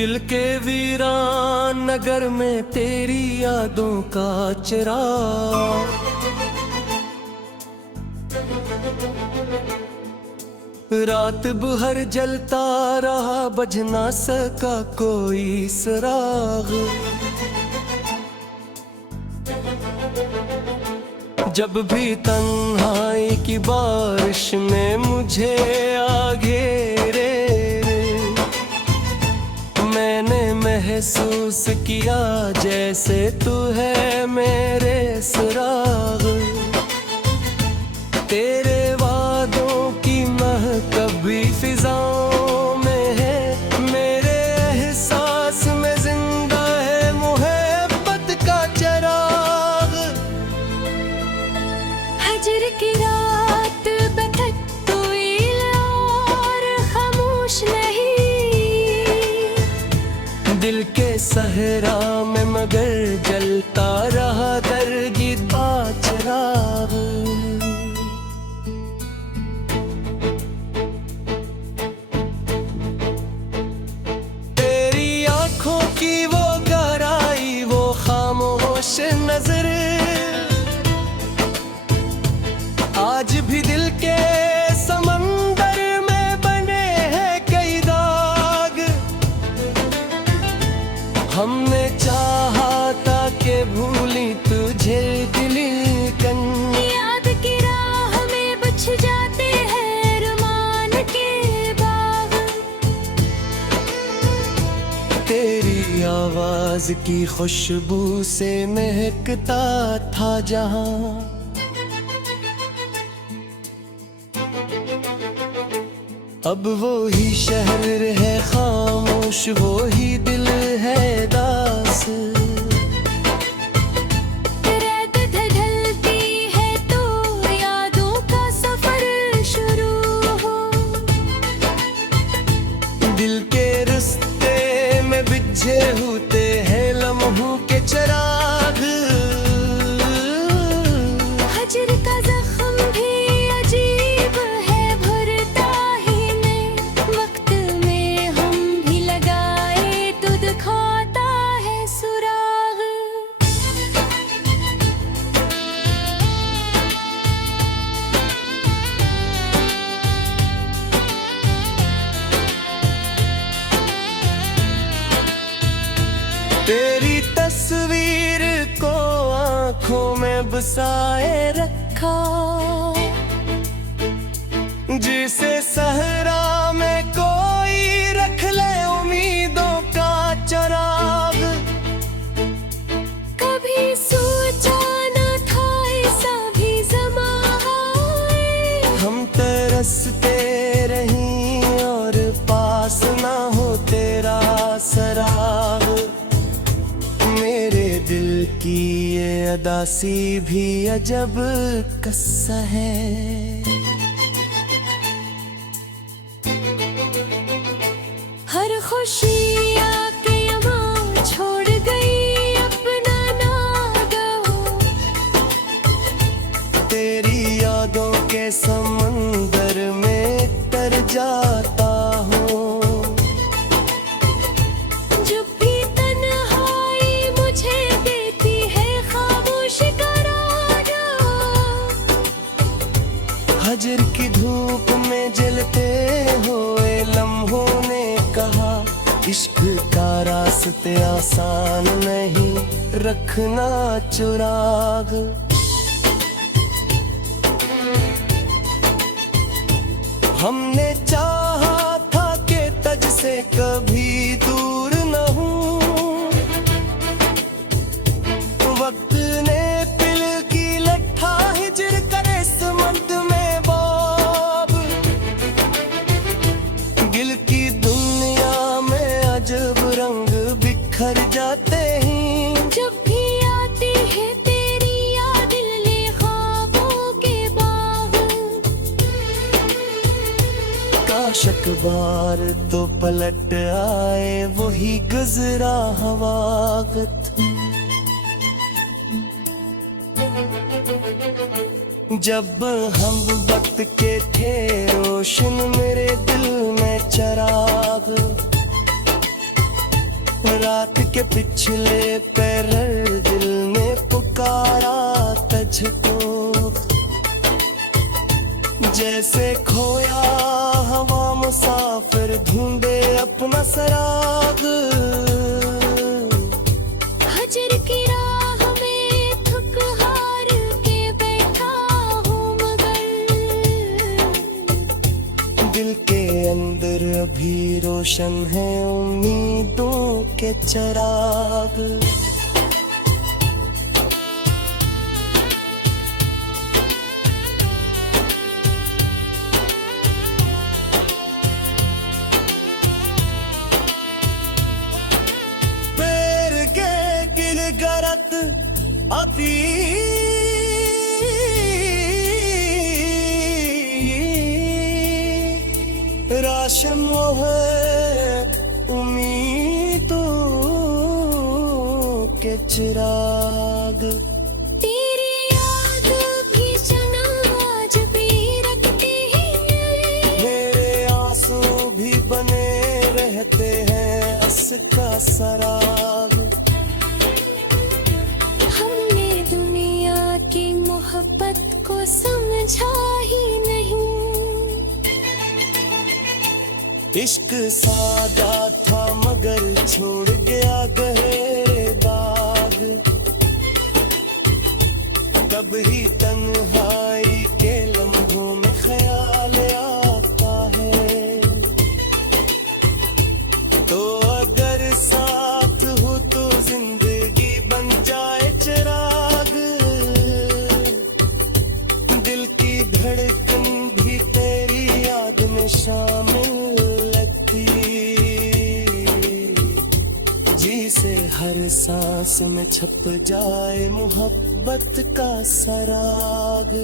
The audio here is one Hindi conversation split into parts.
दिल के वीरान नगर में तेरी यादों का चिराग, रात भर जलता रहा बज ना सका कोई सुराग। जब भी तन्हाई की बारिश में मुझे आ घेरे, मैंने महसूस किया जैसे तू है मेरे सुराग। तेरे वादों की महक भी फिजाओं में है, मेरे एहसास में जिंदा है मोहब्बत का चराग। हजर की रात बखत तवील और खामोश नहीं, दिल के सहरा में मगर जलता रहा दरगी का चिराग। तेरी आंखों की वो गहराई, वो खामोश नजर, आज भी दिल के समंदर में बने हैं कई दाग। हमने चाहा था कि भूली तुझे दिली कन, याद की राह में बिछ जाते हैं रुमान के बाग। तेरी आवाज की खुशबू से महकता था जहां, अब वो ही शहर है खामोश, वो ही दिल है दास। रात ढलती है तो यादों का सफर शुरू हो, दिल के रास्ते में बिछे होते हैं लम्हों के चिराग। हजर का जख्म भी अजीब है भरता ही नहीं, वक्त में हम भी लगाए तो दिखाता है सुराग। तेरी तस्वीर को आंखों में बसाए रखा, जिसे सहरा में कोई रख ले उम्मीदों का चिराग। कभी सोचा न था ऐसा भी ज़माना, हम तरसते रहीं और पास ना हो तेरा सराग। मेरे दिल की ये अदासी भी अजब किस्सा है, हर खुशी आके यहाँ छोड़ गई अपना नागो। तेरी यादों के समंदर में तर जाता हूँ। जब भी तन्हाई मुझे देती है खामोश करार, हजर की धूप में जलते हुए लम्हों ने कहा, इश्क का रास्ते आसान नहीं, रखना चिराग। हमने चाहा था कि तुझ से कभी दूर न हूँ, वक्त ने पिल की लट्ठा हिजर करे समंद में बाब। दिल की दुनिया में अजब रंग बिखर जाते हैं, जब भी आती है तेरी याद दिल ले ख्वाबों के बाग। काश अखबार तो पलट आए वही गुजरा हवागत। जब हम वक्त के थे रोशन मेरे दिल में चराग, रात के पिछले पैरर दिल ने पुकारा तुझको, जैसे खोया हवा मुसाफिर ढूंढे अपना सराग। हजर की राह में थक हार के बैठा हूँ मगर दिल के अंदर अभी रोशन है उम्मीदों के चिराग। पैर के गिलगरत आती राशन है उम्मीदों के चिराग। तेरी याद भी जना आज भी रखती है, मेरे आंसू भी बने रहते हैं अस का सराग। हमने दुनिया की मोहब्बत को समझा ही नहीं। इश्क सादा था मगर छोड़ गया गहरे दाग। तब ही तन्हाई के लम्हों में ख्याल आता है, तो अगर साथ हो तो जिंदगी बन जाए चिराग। दिल की धड़कन भी तेरी याद में शामिल लगती, जी से हर सांस में छप जाए मोहब्बत का सराग।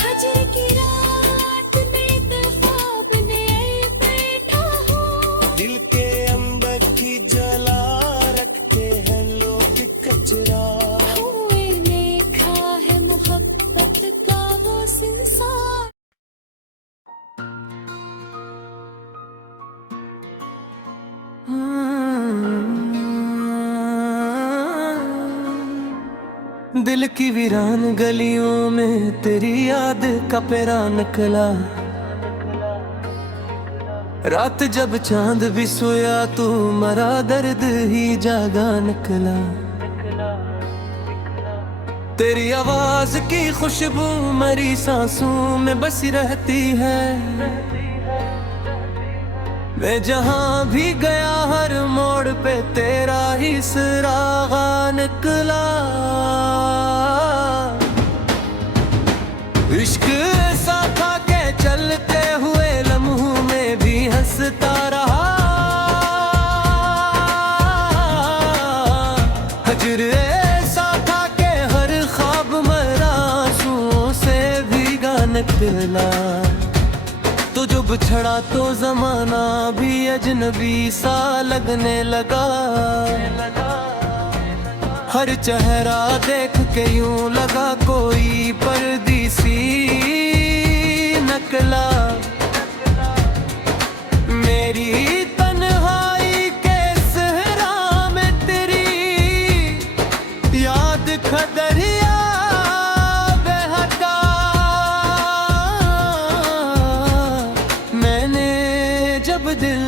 हजर की रात में ख्वाब में बैठा हूँ, दिल के अंदर की जला रखते हैं लोग कचरा। हुए में खा है मोहब्बत का वो संसार। दिल की वीरान गलियों में तेरी याद का पेरा निकला। रात जब चांद भी सोया तू मरा दर्द ही जागा निकला। तेरी आवाज की खुशबू मरी सांसों में बसी रहती है। मैं जहां भी गया हर मोड़ पे तेरा ही सरागा निकला। इश्क ऐसा था के चलते हुए लम्हों में भी हंसता रहा। हजर ऐसा था के हर ख्वाब मरा आंसुओं से भीगा निकला। तो जो बिछड़ा तो जमाना भी अजनबी सा लगने लगा। हर चेहरा देख के यूं लगा कोई परदेसी नकला। मेरी तन्हाई के सहरा में तेरी याद खदरिया बहका। मैंने जब दिल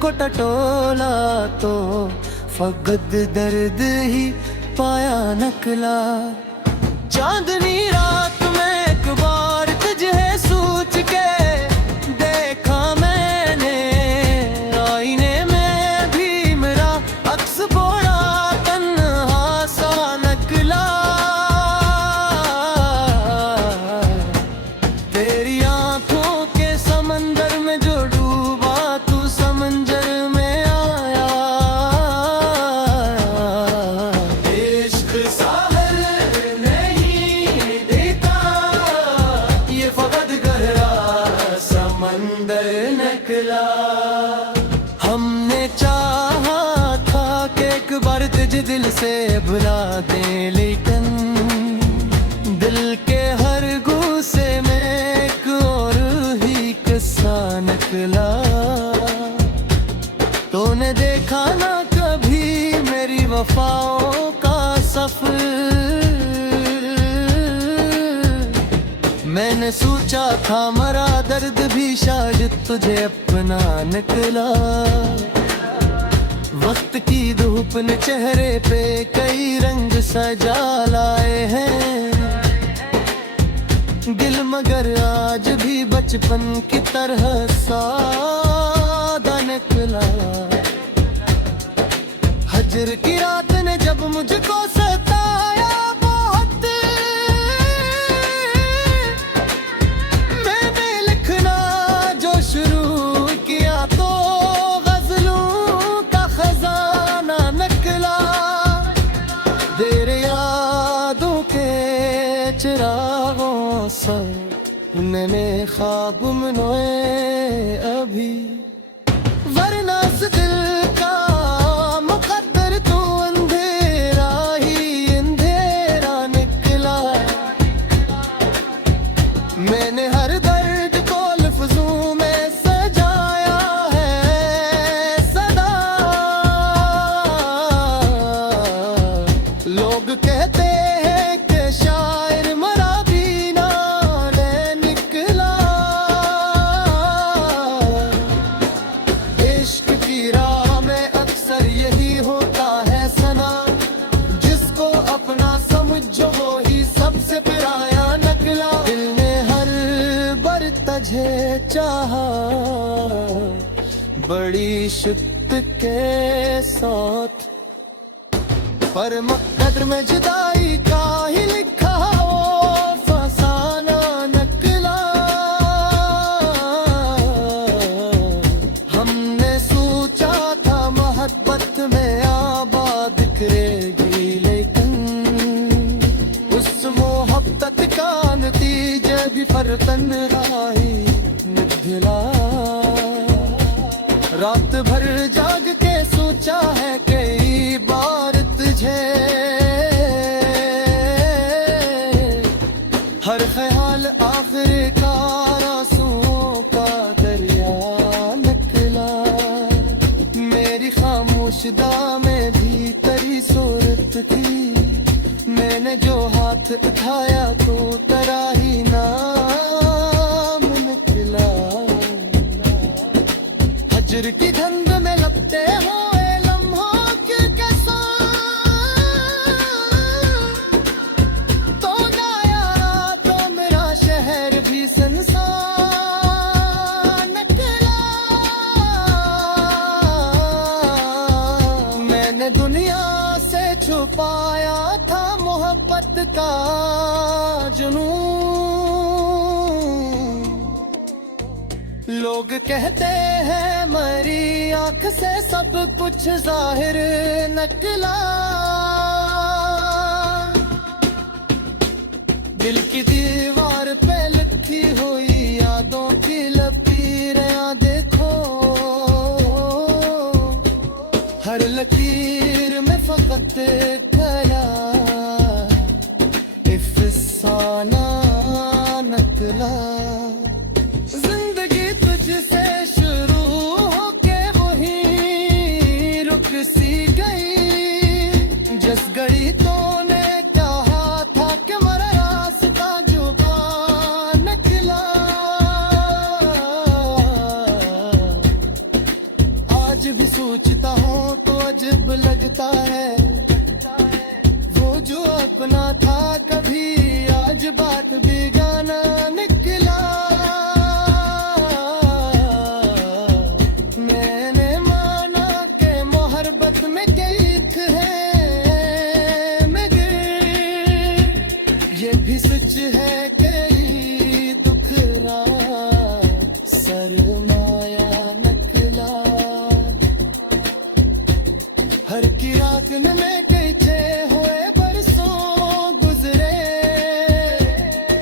को टटोला तो फकत दर्द ही पाया नकला। चांदनी रात में एक बार तुझे सोच के देखा मैंने। आईने में भी मेरा अक्स बड़ा तन्हा सा नकला। तेरी आंखों के समंदर में जो डूबा तू समंदर में आया। इश्क साहर नहीं देता ये फकत गहरा समंदर निकला। हमने चाहा था कि एक बार तुझे दिल से भुला दे, लेकिन दिल के हर गुस्से में एक और ही किस्सा निकला। तूने देखा ना कभी मेरी वफाओं का सफर, मैंने सोचा था मरा दर्द भी शायद तुझे अपना निकला। वक्त की धूप ने चेहरे पे कई रंग सजा लाए हैं, दिल मगर आज भी बचपन की तरह सादा निकला। हजर की रात ने जब मुझको सताया बहुत, मैंने लिखना जो शुरू किया तो गजलों का खजाना निकला। देर यादों के चिरागों से मैंने ख्वाब मनोए अभी, वरना इस दिल का मुकद्दर तो अंधेरा ही अंधेरा निकला। मैंने हर दर्द को लफ्जों में सजाया है सदा। लोग कहते हैं कि शायर मरा भी ना ले निकला। इश्क की राह में अक्सर यही होता है सना, जिसको अपना समझो वो ही सबसे पराया निकला। दिल ने हर बार तुझे चाहा बड़ी शिद्दत के साथ, पर मकद्दर में जुदाई का ही लिखा वो फसाना निकला। हमने सोचा था मोहब्बत में आबाद करेगी, लेकिन उस मोहब्बत का नतीजा भी फरतन राही निकला। रात भर जाग के सोचा है कई बार तुझे, हर ख्याल आखिरकार आंसुओं का दरिया निकला। मेरी खामोशदा में भी तेरी सूरत थी, मैंने जो हाथ उठाया तो तेरा ही नाम निकला। हजर की धंध में लगते हुए लम्हों के तो ना यारा तो मेरा शहर भी संसार निकला। मैंने दुनिया से छुपाया था मोहब्बत का जुनून। लोग कहते हैं मरी आंख से सब कुछ जाहिर निकला। दिल की दीवार पे लिखी हुई यादों की लकीरें देखो, हर लकीर में फकत खया अफसाना निकला। जिंदगी तुझसे शुरू होके वही रुक सी गई, जिस घड़ी तूने कहा था कि मेरा रास्ता जुबान निकला। आज भी सोचता हूँ तो अजब लगता है, वो जो अपना था कभी आज बात बेगाना निकला। मैंने माना कि मोहब्बत में कई है मगर ये भी सच है कई दुखरा सरमाया निकला। हर की रात में कई हुए बरसों गुजरे,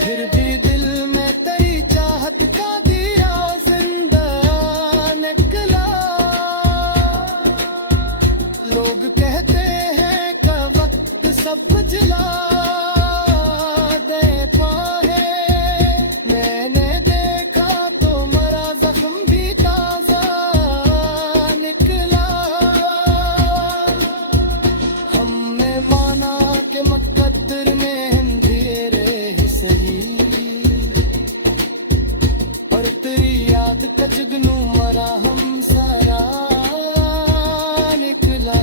फिर भी दिल जगनू मरा हम सारा निकला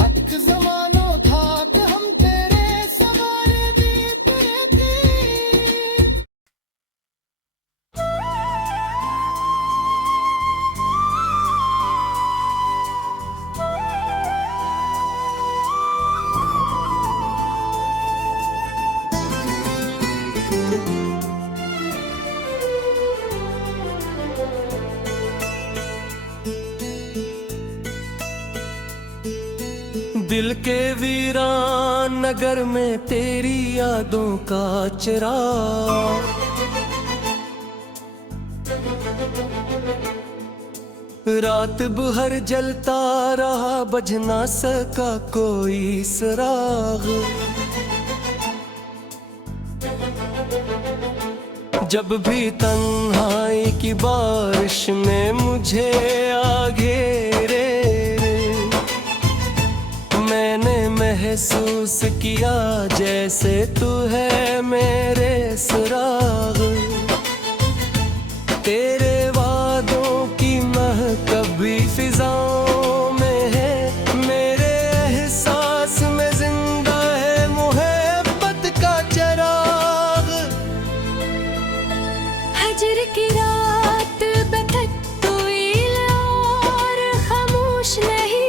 हक जमानो था कि हम तेरे सवारे भी तेरे दिल के वीरान नगर में तेरी यादों का चिराग रात भर जलता रहा बज ना सका कोई सुराग जब भी तन्हाई की बारिश में मुझे आ घेरे मैंने महसूस किया जैसे तू है मेरे सुराग तेरे वादों की महक कभी फिजाओं में है मेरे एहसास में जिंदा है मोहब्बत का चराग हजर की रात बखत हुई और खामोश नहीं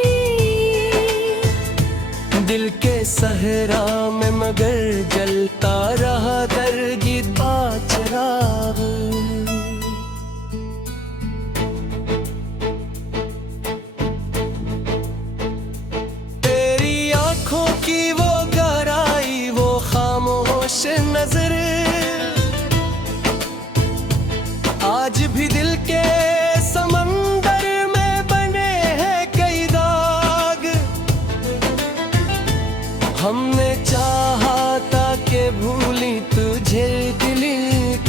दिल के सहरा में मगर जलता रहा दर्द का चिराग तेरी आंखों की वो गहराई वो खामोश नजर आज भी दिल के समंदर में बने हैं कई दाग हमने चाहा था कि भूली तुझे दिली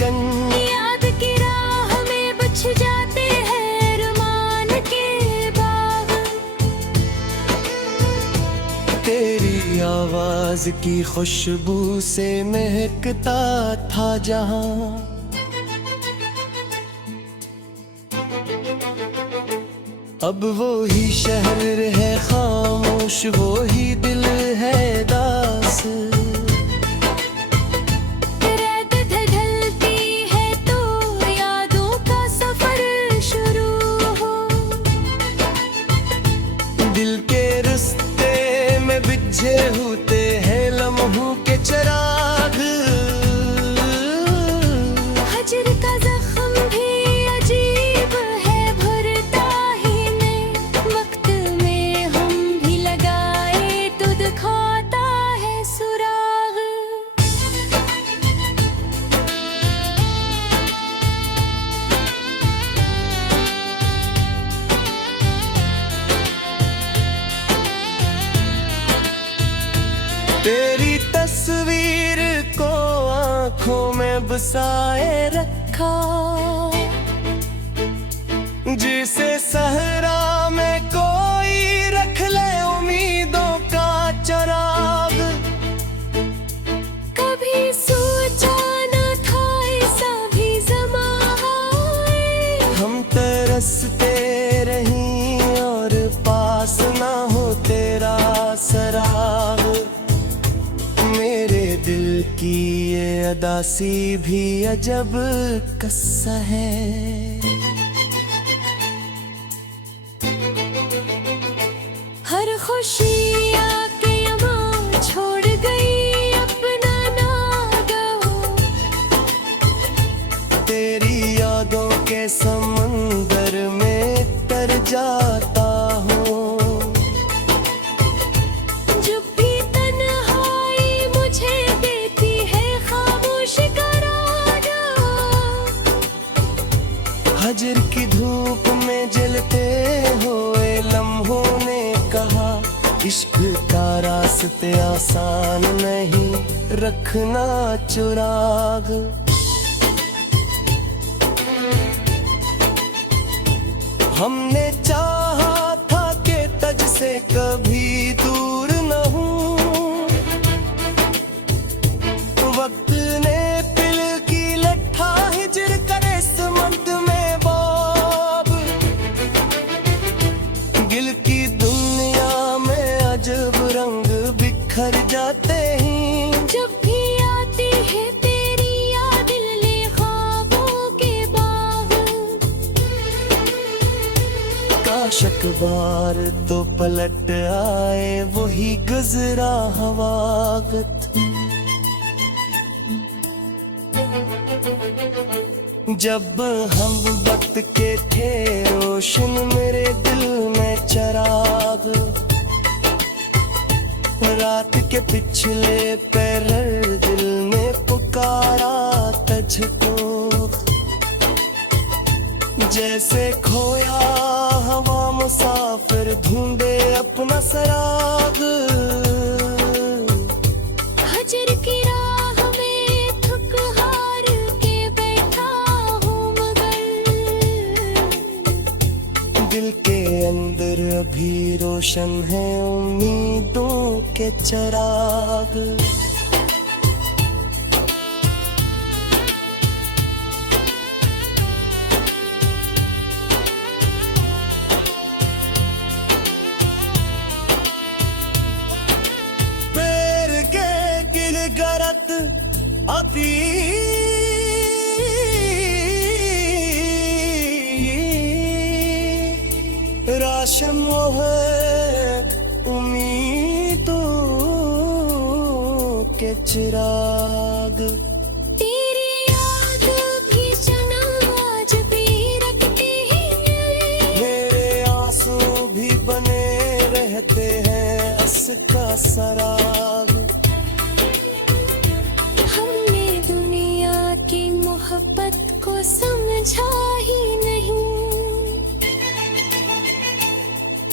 कन याद की राह में बिछ जाते हैं रुमान के बाग तेरी आवाज की खुशबू से महकता था जहां अब वो ही शहर है खामोश वो ही दिल है दास रात ढलती है तो यादों का सफर शुरू हो दिल के रिश्ते में बिछे होते हैं लम्हों के चराग हजर का जख्म भी अजीब है भरता ही नहीं वक्त में हम भी लगाए तो दिखाता है सुराग तेरी तस्वीर को आंखों में बसाए रखा जिसे सहरा में कोई रख ले उम्मीदों का चराग कभी सोचा न था ऐसा भी ज़माना हम तरसते रहीं और पास ना हो तेरा सराग मेरे दिल की ये अदासी भी अजब किस्सा है हर खुशी आके यहाँ छोड़ गई अपना नागो तेरी यादों के समंदर में तर जाता हूँ जब भी तन्हाई मुझे देती है खामोश करारा हजर की धूप में जलते हुए लम्हों ने कहा इश्क का रास्ते आसान नहीं रखना चुराग हमने चाहा था कि तज से कभी दूर न हूँ वक्त ने पिल की लट्ठा हिजर करे आशिक बार तो पलट आए वही गुजरा हवागत। जब हम वक्त के थे रोशन मेरे दिल में चराग, रात के पिछले पैरर दिल में पुकारा तुझको, जैसे खोया हवा मुसाफिर ढूंढे अपना सराग। हजर की राह में थक हार के बैठा हूँ मगर, दिल के अंदर अभी रोशन है उम्मीदों के चराग। गरत अती राशन वो है उम्मीदों के चिराग। तेरी याद भी सनम आज भी रखती है, मेरे आंसू भी बने रहते हैं अस का सराग। हमने दुनिया की मोहब्बत को समझा ही नहीं,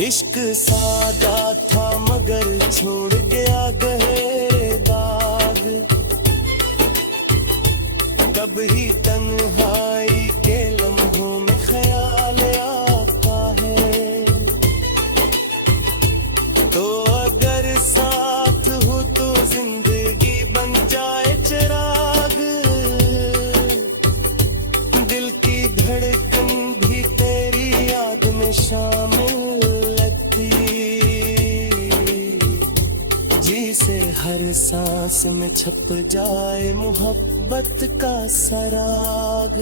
इश्क सादा था मगर छोड़ गया गहरे दाग। कब ही तन्हाई के लम्हों में ख्याल आता है, तो अगर साथ हो तो जिंदगी बन जाए चिराग। दिल की धड़कन भी तेरी याद में शामिल लगती, जी से हर सांस में छप जाए मोहब्बत का सराग।